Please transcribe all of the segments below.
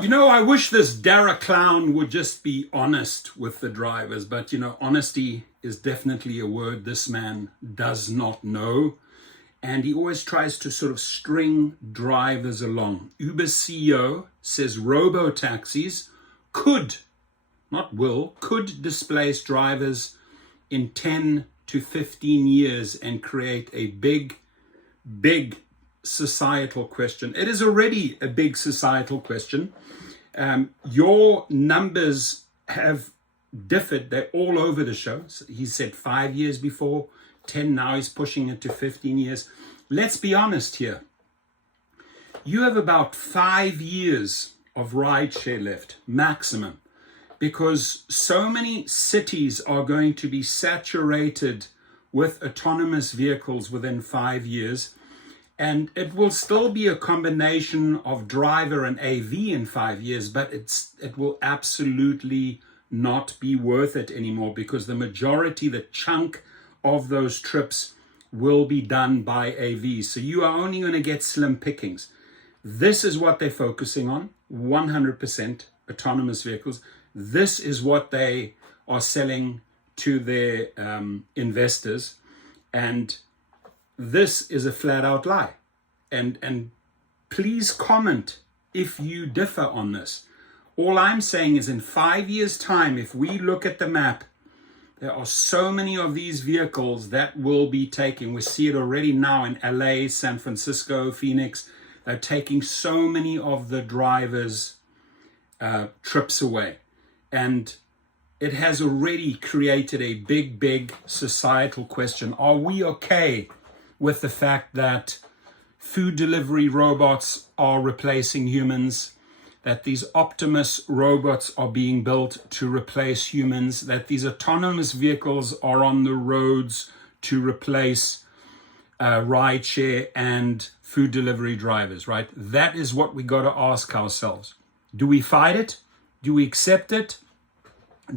You know, I wish this Dara clown would just be honest with the drivers, but you know, honesty is definitely a word this man does not know. And he always tries to sort of string drivers along. Uber's CEO says Robotaxis could, not will, could displace drivers in 10 to 15 years and create a big societal question. It is already a big societal question. Your numbers have differed. They're all over the show. So he said 5 years before, 10, now he's pushing it to 15 years. Let's be honest here. You have about 5 years of rideshare left, maximum, because so many cities are going to be saturated with autonomous vehicles within 5 years. And it will still be a combination of driver and AV in 5 years, but it will absolutely not be worth it anymore, because the majority, the chunk of those trips will be done by AV. So you are only going to get slim pickings. This is what they're focusing on, 100% autonomous vehicles. This is what they are selling to their investors. And this is a flat out lie. And please comment if you differ on this. All I'm saying is in 5 years' time, if we look at the map, there are so many of these vehicles that will be taken. We see it already now in LA, San Francisco, Phoenix. They're taking so many of the drivers' trips away. And it has already created a big societal question. Are we okay with the fact that food delivery robots are replacing humans, that these Optimus robots are being built to replace humans, that these autonomous vehicles are on the roads to replace rideshare and food delivery drivers, right? That is what we got to ask ourselves. Do we fight it? Do we accept it?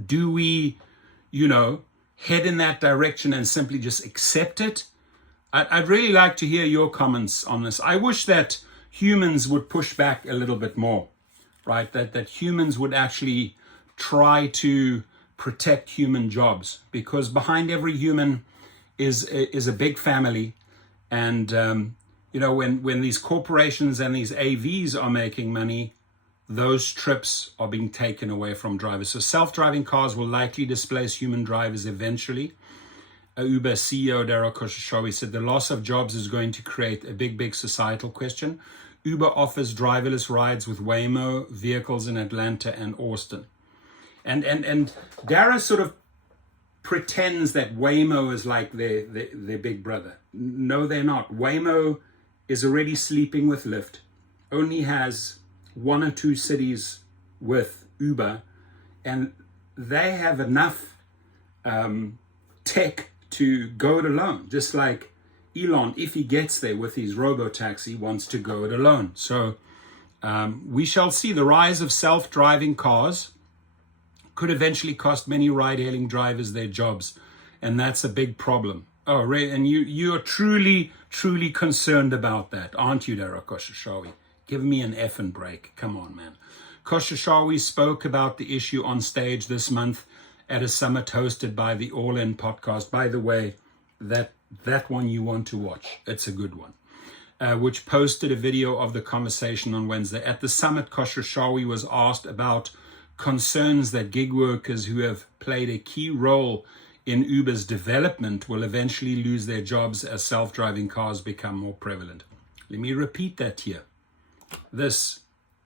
Do we, head in that direction and simply just accept it? I'd really like to hear your comments on this. I wish that humans would push back a little bit more, right? That humans would actually try to protect human jobs, because behind every human is a big family. And, when these corporations and these AVs are making money, those trips are being taken away from drivers. So self-driving cars will likely displace human drivers eventually. Uber CEO Dara Khosrowshahi said the loss of jobs is going to create a big societal question. Uber offers driverless rides with Waymo vehicles in Atlanta and Austin. And Dara sort of pretends that Waymo is like their big brother. No, they're not. Waymo is already sleeping with Lyft, only has 1 or 2 cities with Uber, and they have enough tech to go it alone. Just like Elon, if he gets there with his robotaxi, wants to go it alone. So we shall see. The rise of self-driving cars could eventually cost many ride-hailing drivers their jobs, and that's a big problem. Oh, Ray, and you are truly concerned about that, aren't you, Dara Khosrowshahi? Give me an effing break. Come on, man. Khosrowshahi spoke about the issue on stage this month at a summit hosted by the All In podcast. By the way, that one you want to watch. It's a good one. Which posted a video of the conversation on Wednesday. At the summit, Khosrowshahi was asked about concerns that gig workers who have played a key role in Uber's development will eventually lose their jobs as self-driving cars become more prevalent. Let me repeat that here. This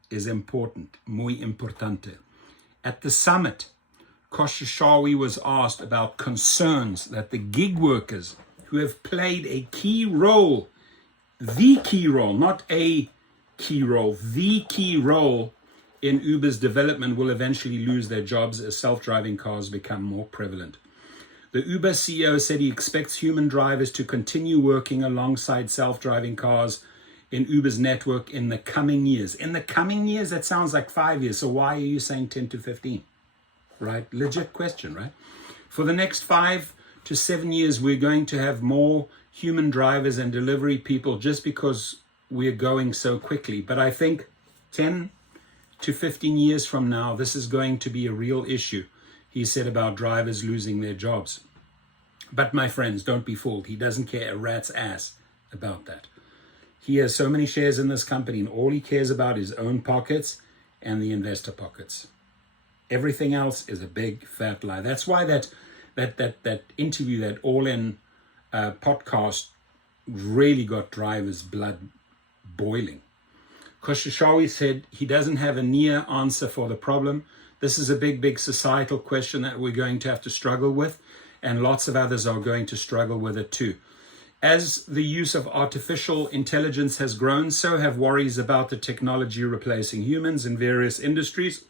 is important, muy importante. At the summit, Khosrowshahi was asked about concerns that the gig workers who have played a key role, the key role, not a key role, the key role in Uber's development will eventually lose their jobs as self-driving cars become more prevalent. The Uber CEO said he expects human drivers to continue working alongside self-driving cars in Uber's network in the coming years. In the coming years, that sounds like 5 years. So why are you saying 10 to 15? Right? Legit question, right? For the next 5 to 7 years, we're going to have more human drivers and delivery people just because we're going so quickly. But I think 10 to 15 years from now, this is going to be a real issue, he said, about drivers losing their jobs. But my friends, don't be fooled. He doesn't care a rat's ass about that. He has so many shares in this company, and all he cares about is his own pockets and the investor pockets. Everything else is a big fat lie. That's why that interview, that All-In podcast, really got drivers' blood boiling. Koshashawi said he doesn't have a near answer for the problem. This is a big societal question that we're going to have to struggle with, and lots of others are going to struggle with it too. As the use of artificial intelligence has grown, so have worries about the technology replacing humans in various industries.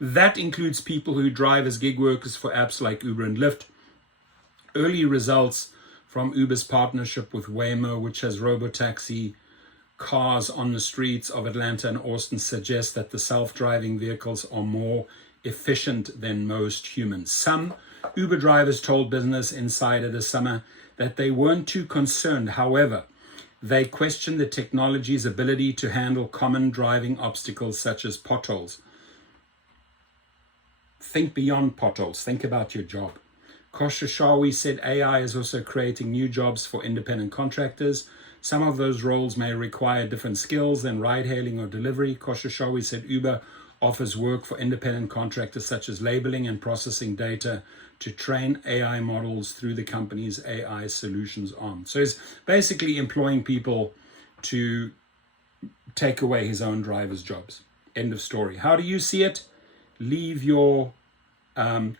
That includes people who drive as gig workers for apps like Uber and Lyft. Early results from Uber's partnership with Waymo, which has robotaxi cars on the streets of Atlanta and Austin, suggest that the self-driving vehicles are more efficient than most humans. Some Uber drivers told Business Insider this summer that they weren't too concerned. However, they questioned the technology's ability to handle common driving obstacles such as potholes. Think beyond potholes. Think about your job. Koshashawi said AI is also creating new jobs for independent contractors. Some of those roles may require different skills than ride-hailing or delivery. Koshashawi said Uber offers work for independent contractors such as labeling and processing data to train AI models through the company's AI solutions arm. So it's basically employing people to take away his own drivers' jobs. End of story. How do you see it? Leave your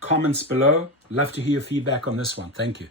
comments below. Love to hear your feedback on this one. Thank you.